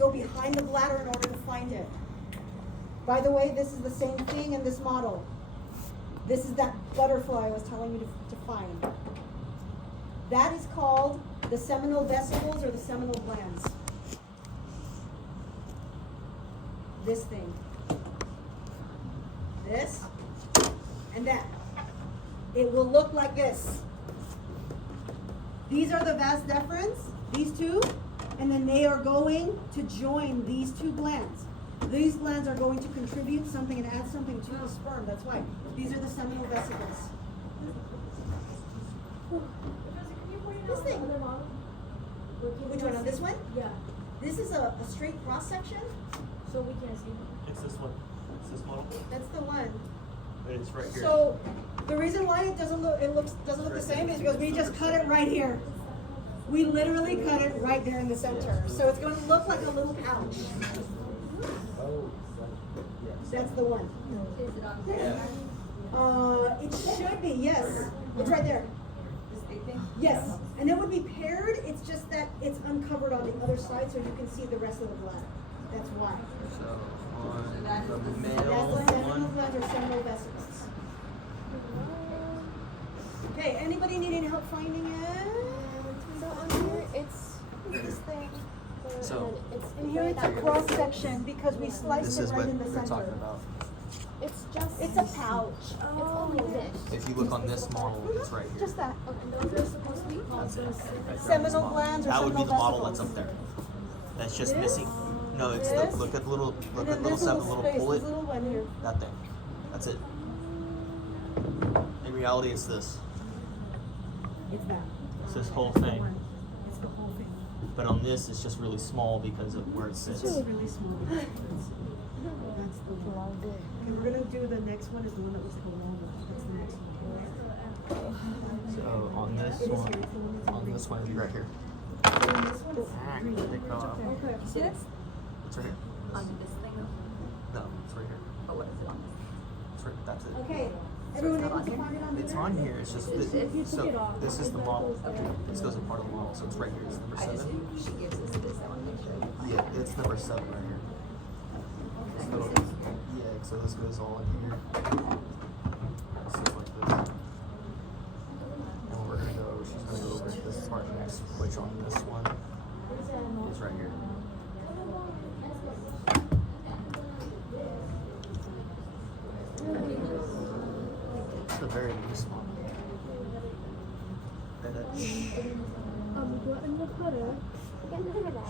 go behind the bladder in order to find it. By the way, this is the same thing in this model. This is that butterfly I was telling you to find. That is called the seminal vesicles or the seminal glands. This thing. This and that. It will look like this. These are the vas deferens, these two, and then they are going to join these two glands. These glands are going to contribute something and add something to the sperm. That's why. These are the seminal vesicles. This thing. Which one? On this one? Yeah. This is a straight cross section. So we can't see. It's this one. It's this model. That's the one. And it's right here. So the reason why it doesn't look the same is because we just cut it right here. We literally cut it right there in the center. So it's going to look like a little pouch. That's the one. Is it on there? It should be, yes. It's right there. This big thing? Yes. And it would be paired. It's just that it's uncovered on the other side so you can see the rest of the bladder. That's why. So on that is the the male That's the seminal one, glands or seminal vesicles. Okay, anybody need any help finding it? So on here, it's this thing. So- it's And here it's a cross section because we sliced this it is right what in the we're center. talking about. It's just. It's a pouch. It's only this. If you look on this model, it's right here. Just that. And those are supposed to be called That's it. those. Right there on this Seminal model. glands or That would be the seminal model vesicles. that's up there. That's just This? missing. No, it's This? the look at the little And look then at little this seven little space, pull it. this little one here. That thing. That's it. In reality, it's this. It's that. It's this whole thing. It's the whole thing. But on this, it's just really small because of where it It's sits. just really small. That's the one. Okay, we're gonna do the next one is the one that was below that. That's the next one. So on this It is one, here. It's the one that's on green. this one, it'd be right here. And this one is green. They go up. Okay. See this? It's right here. On this thing though? No, it's right here. Oh, what is it on this? It's right. That's it. Okay. Everyone not able on to here? find it on It's there? on here. It's just If you so took it off, this is the that model. goes there. This goes a part of the model, so it's right here. It's number I just, 7. she gives us this, I wanna make sure. we find Yeah, it. it's number 7 right here. That So, goes in here. yeah, so this goes all in here. This is like this. And we're gonna go. She's gonna go over to this part next, which on this one is right here. It's a very loose one. And Buat ano ko rin? Ganda na ba?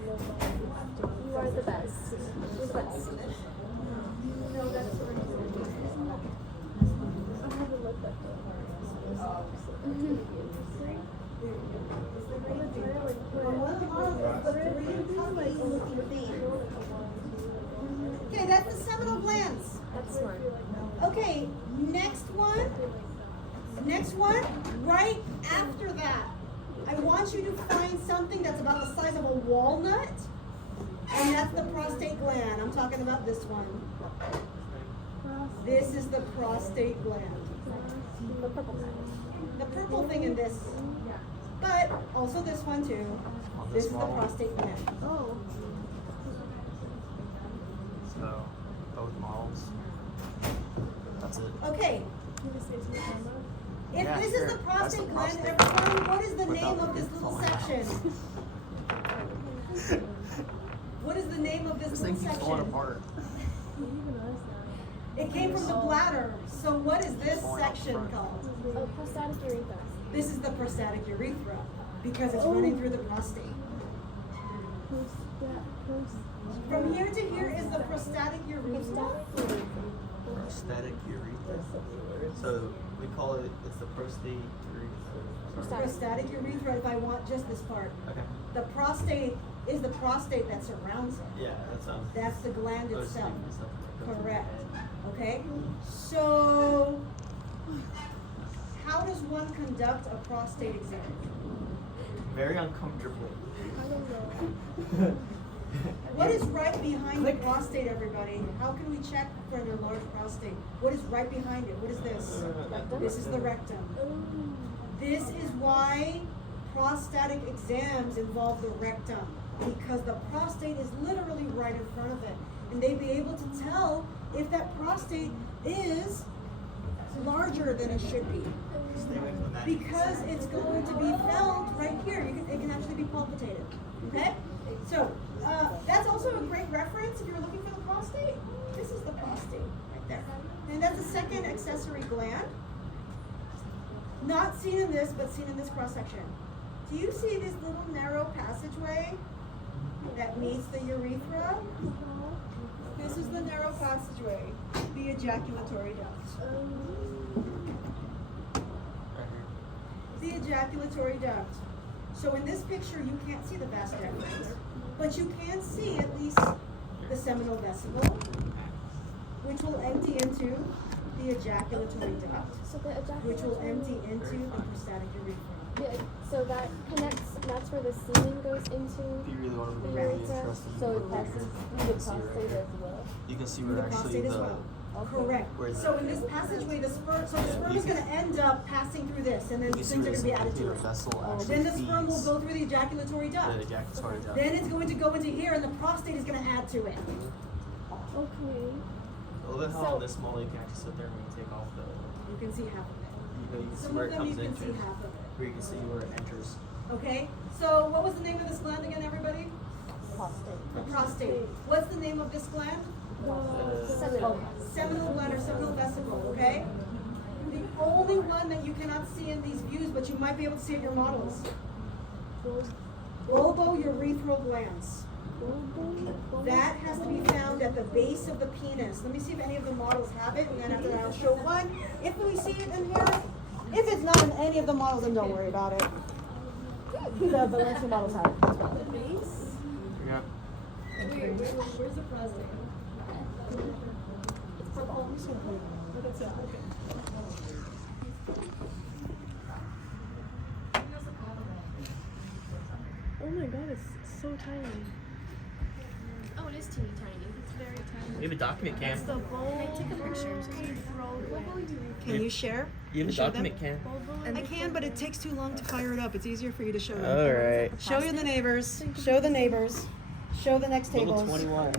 You are the best. You're the best. I haven't looked at Okay, that's the seminal glands. That's smart. Okay, next one. Next one, right after that. I want you to find something that's about the size of a walnut. And that's the prostate gland. I'm talking about this one. This is the prostate gland. The purple one. The purple thing in this. But also this one too. This is the prostate gland. Oh. so both models. That's it. Okay, Can you say to the camera? if Yeah, this sure. is the That's the prostate gland, prostate. everyone, what is the Without name the of this big little falling out. section? What is the name of this This little thing keeps falling section? apart. Even us now. It came from the bladder. So what is this Falling out section front. called? Oh, prostatic urethra. This is the prostatic urethra because it's running through the prostate. From here to here is the prostatic urethra. Prostatic urethra. So we call it, it's the prostate urethra. Prostatic urethra, if I want just this part. Okay. The prostate is the prostate that surrounds it. Yeah, that sounds. That's the gland I was itself. thinking something that goes in the Correct. head. Okay? So, how does one conduct a prostate exam? Very uncomfortably. What is right behind the prostate, everybody? How can we check for an enlarged prostate? What is right behind it? What is this? This is the rectum. This is why prostatic exams involve the rectum, because the prostate is literally right in front of it. And they'd be able to tell if that prostate is larger than it should be. Stay away from that. Because it's going to be felt right here. It can actually be palpitated. Okay? So, that's also a great reference if you're looking for the prostate. This is the prostate right there. And that's the second accessory gland. Not seen in this, but seen in this cross section. Do you see this little narrow passageway that meets the urethra? This is the narrow passageway, the ejaculatory duct. Right here. The ejaculatory duct. So in this picture, you can't see the vas deferens, but you can see at least the seminal vesicle, which will empty into the ejaculatory duct, So the which will empty ejaculatory. into the prostatic urethra. Yeah, so that connects. That's where the semen goes into If you really want to the be really urethra. interested, So you it can passes look through the here. You can see right prostate here. as well. You can see Through where the actually prostate as the well. Okay. Correct. Where the- So in this passageway, the sperm, so the Yeah, sperm you is going to can- end up passing through this, and then you can see things where are this going to be added to intrathecal it. vessel actually Then the sperm will feeds go through the ejaculatory the duct. ejaculatory duct. Then it's going to go into here, and the prostate is going to add to it. Okay. A little bit how So- on this model you can actually sit there and when you take off the, You can see half of it. you know, you can see Some where of it them you comes can into. see half of it. Where you can see where it enters. Okay, so what was the name of this gland again, everybody? Prostate. The prostate. What's the name of this gland? Seminal. Seminal gland or seminal vesicle, okay? The only one that you cannot see in these views, but you might be able to see in your models. Bulbourethral glands. That has to be found at the base of the penis. Let me see if any of the models have it, and then after that I'll show one. If we see it in here, if it's not in any of the models, then don't worry about it. The Valencia models have it. The base? Yeah. Where's the prostate? It's purple. Look at that. Oh my god, it's so tiny. Oh, it is teeny tiny. It's very tiny. You have a document cam. The bowl. Take a picture. Can you share? You have a Show them? document cam. I can, but it takes too long to fire it up. It's easier for you to show them. Alright. Show you the neighbors. Show the neighbors. Show the next Level tables. 21.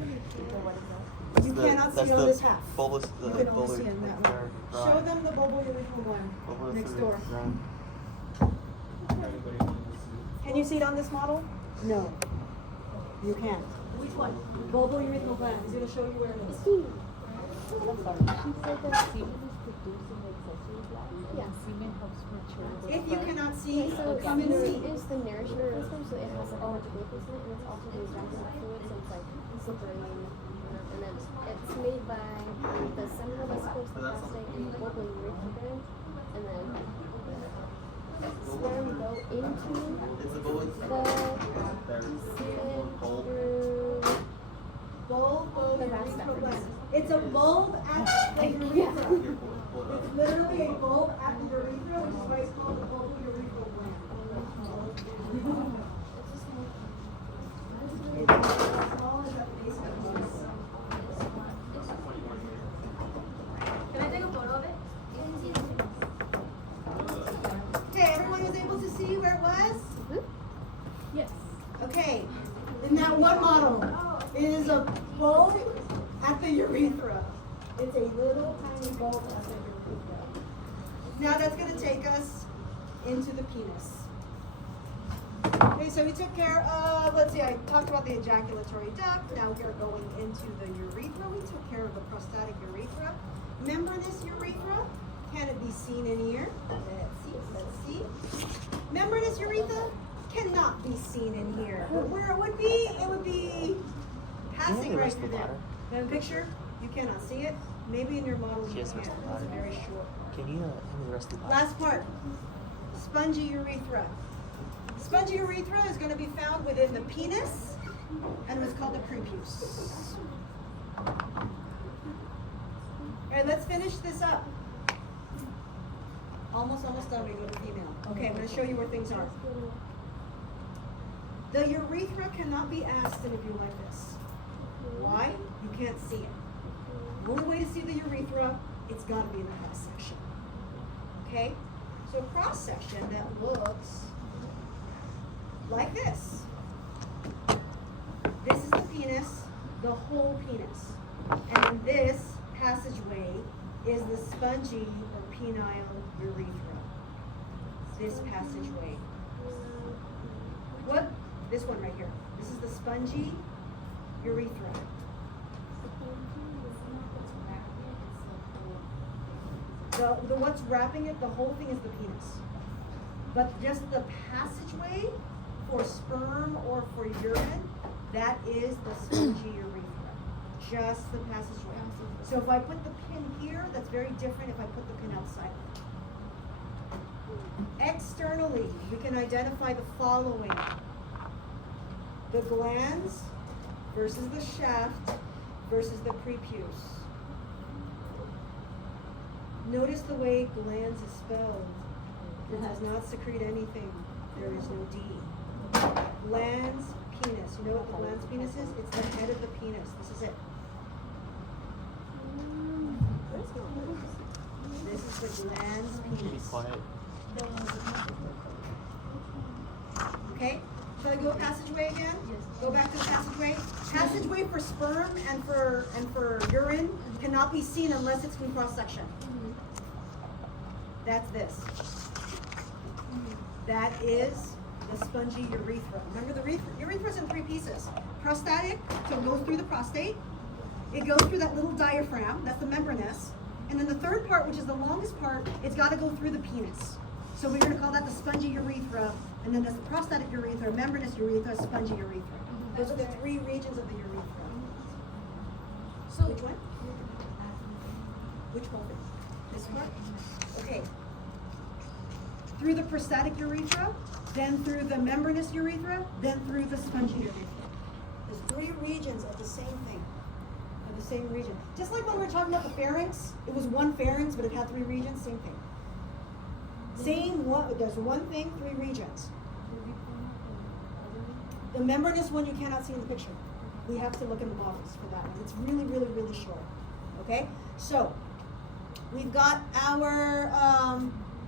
You cannot see on this half. Bulbous, You can only see in that one. Show them the bulbourethral gland next door. Can you see it on this model? No. You can't. Which one? Bulbourethral gland. He's going to show you where it is. She said that semen is producing accessory glands. Yeah. Semen helps mature. If you cannot see, So come and see. semen is the nourishment system, so it has like a bunch of glucose in it, and it's also the ejaculate fluid, so it's like slippery. And then it's made by the seminal vesicles, the prostate, and the bulbourethral gland, and then sperm go into It's the bullet. the semen through Bulbourethral gland. It's a bulb at the urethra. It's literally a bulb at the urethra, which is why it's called the bulbourethral gland. It's small as a base of the penis. Can I take a photo of it? Okay, everyone was able to see where it was? Yes. Okay, in that one model, it is a bulb at the urethra. It's a little tiny bulb at the urethra. Now that's going to take us into the penis. Okay, so we took care of, let's see, I talked about the ejaculatory duct. Now we're going into the urethra. We took care of the prostatic urethra. Membranous urethra. Can it be seen in here? Let's see. Membranous urethra. cannot be seen in here. But where it would be passing the right rest of through the there. bladder? In the picture, you cannot see it. Maybe in your model She you has can. the rest of the It's bladder. very short. Can you hand me the rest of the bladder? Last part, spongy urethra. Spongy urethra is going to be found within the penis and what's called the prepuce. All right, let's finish this up. Almost done. We go to female. Okay, I'm going to show you where things are. The urethra cannot be asked in a view like this. Why? You can't see it. The only way to see the urethra, it's got to be in the cross section. Okay? So a cross section that looks like this. This is the penis, the whole penis. And then this passageway is the spongy or penile urethra. This passageway. What? This one right here. This is the spongy urethra. The what's wrapping it, the whole thing is the penis. But just the passageway for sperm or for urine, that is the spongy urethra. Just the passageway. So if I put the pin here, that's very different if I put the pin outside. Externally, we can identify the following. The glands versus the shaft versus the prepuce. Notice the way glands is spelled. It does not secrete anything. There is no D. Glands, penis. You know what the glands penis is? It's the head of the penis. This is it. This is the glands Be penis. quiet. Okay? Shall I go passageway again? Go back to the passageway. Passageway for sperm and for urine cannot be seen unless it's from cross section. That's this. That is the spongy urethra. Remember the urethra's in three pieces. Prostatic, so it goes through the prostate. It goes through that little diaphragm, that's the membranous. And then the third part, which is the longest part, it's got to go through the penis. So we're going to call that the spongy urethra. And then there's the prostatic urethra, membranous urethra, spongy urethra. Those are the three regions of the urethra. So which one? Which one? This part? Okay. Through the prostatic urethra, then through the membranous urethra, then through the spongy urethra. There's three regions of the same thing. Of the same region. Just like when we were talking about the pharynx, it was one pharynx, but it had three regions, same thing. Same one, there's one thing, three regions. The membranous one you cannot see in the picture. We have to look in the models for that one. It's really, really, really short. Okay? So, we've got our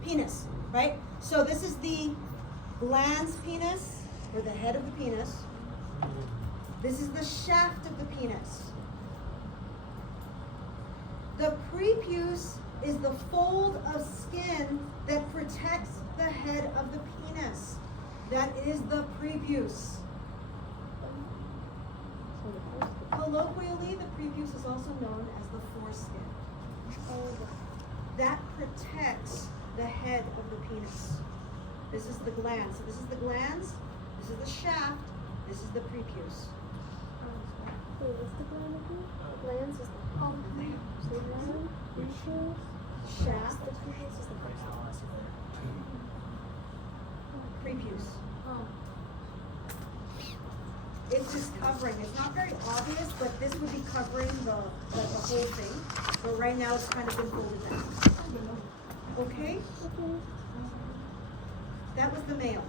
penis, right? So this is the glans penis, or the head of the penis. This is the shaft of the penis. The prepuce is the fold of skin that protects the head of the penis. That is the prepuce. Colloquially, the prepuce is also known as the foreskin. That protects the head of the penis. This is the gland. So this is the glands, this is the shaft, this is the prepuce. Wait, what's the gland again? Glands is the gland, prepuce, Shaft, the prepuce is the prepuce. Oh. It's just covering. It's not very obvious, but this would be covering the whole thing. But right now it's kind of been folded down. Okay? Okay. That was the male.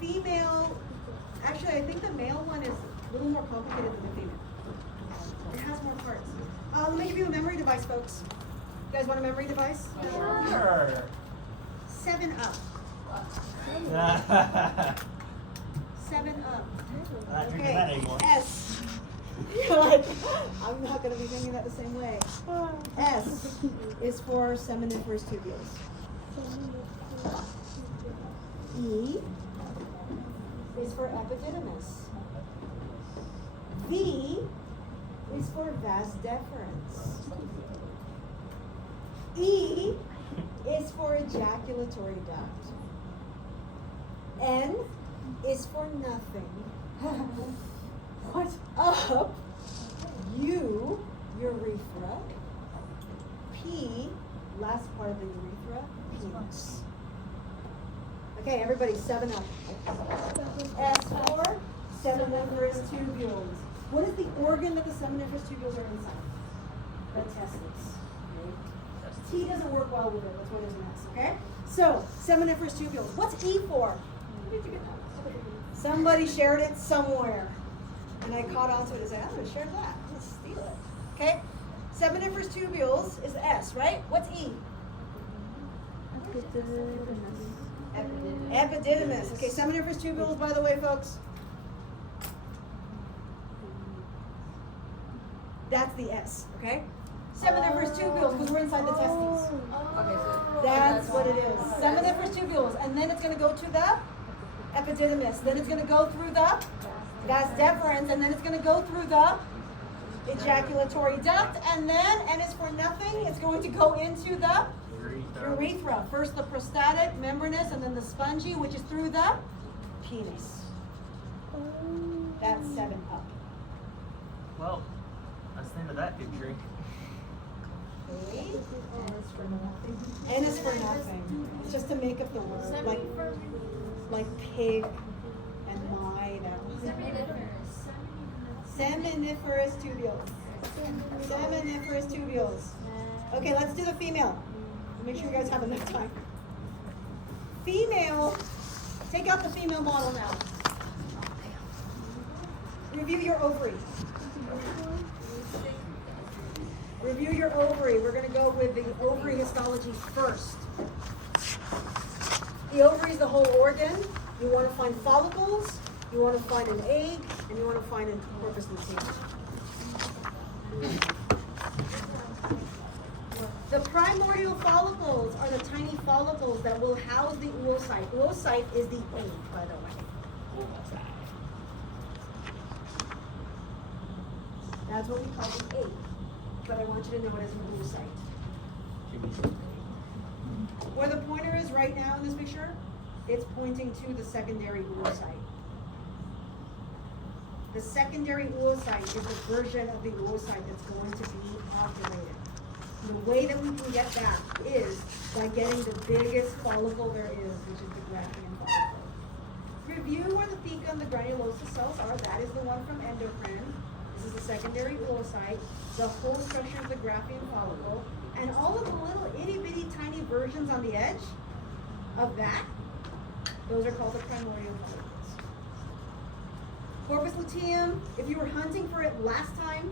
Female, actually I think the male one is a little more complicated than the female. It has more parts. Let me give you a memory device, folks. You guys want a memory device? Sure. 7-Up. 7-Up. Not drinking that anymore. S. You're like, I'm not going to be thinking that the same way. S is for seminiferous tubules. E is for epididymis. V is for vas deferens. E is for ejaculatory duct. N is for nothing. What? Up. U, urethra. P, last part of the urethra, penis. Okay, everybody, 7 up. S for seminiferous tubules. What is the organ that the seminiferous tubules are inside? The testes. Okay. T doesn't work well with it, that's why there's an S, okay? So, seminiferous tubules. What's E for? Where did you get that? Somebody shared it somewhere. And I caught on to it and said, I'm going to share that. I'm going to steal it. Okay? Seminiferous tubules is S, right? What's E? Epididymis. Okay, seminiferous tubules, by the way, folks. That's the S, okay? Seminiferous tubules, because we're inside the testes. That's what it is. Seminiferous tubules. And then it's going to go to the epididymis. Then it's going to go through the vas deferens. And then it's going to go through the ejaculatory duct. And then, N is for nothing, it's going to go into the urethra. First the prostatic, membranous, and then the spongy, which is through the penis. That's 7 up. Well, that's the end of that good drink. Okay. N is for nothing. It's just to make up the word. Like pig and my, that was seminiferous tubules. Seminiferous tubules. Okay, let's do the female. Make sure you guys have enough time. Female, take out the female model now. Review your ovary. Review your ovary. We're going to go with the ovary histology first. The ovary is the whole organ. You want to find follicles, you want to find an egg, and you want to find a corpus luteum. The primordial follicles are the tiny follicles that will house the oocyte. Oocyte is the egg, by the way. That's what we call the egg. But I want you to know it as an oocyte. Where the pointer is right now in this picture, it's pointing to the secondary oocyte. The secondary oocyte is the version of the oocyte that's going to be ovulated. The way that we can get that is by getting the biggest follicle there is, which is the Graafian follicle. Review where the theca and the granulosa cells are. That is the one from endocrine. This is the secondary oocyte. The whole structure is the Graafian follicle. And all of the little itty-bitty tiny versions on the edge of that, those are called the primordial follicles. Corpus luteum, if you were hunting for it last time,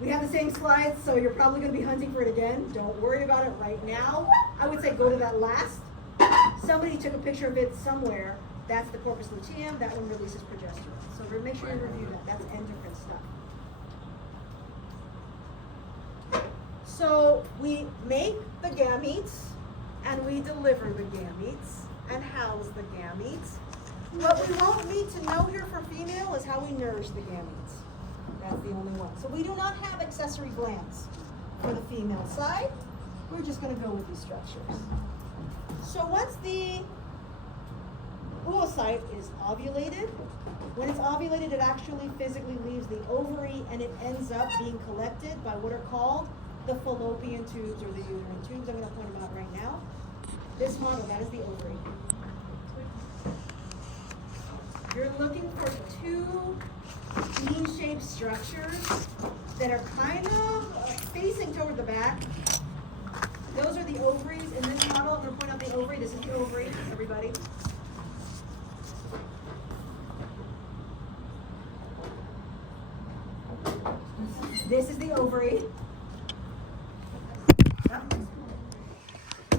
we have the same slides, so you're probably going to be hunting for it again. Don't worry about it right now. I would say go to that last. Somebody took a picture of it somewhere. That's the corpus luteum. That one releases progesterone. So make sure you review that. That's endocrine stuff. So we make the gametes, and we deliver the gametes, and house the gametes. What we won't need to know here for female is how we nourish the gametes. That's the only one. So we do not have accessory glands for the female side. We're just going to go with these structures. So once the oocyte is ovulated, when it's ovulated, it actually physically leaves the ovary and it ends up being collected by what are called the fallopian tubes or the uterine tubes. I'm going to point them out right now. This model, that is the ovary. You're looking for 2 bean-shaped structures that are kind of facing toward the back. Those are the ovaries in this model. I'm going to point out the ovary. This is the ovary, everybody. This is the ovary.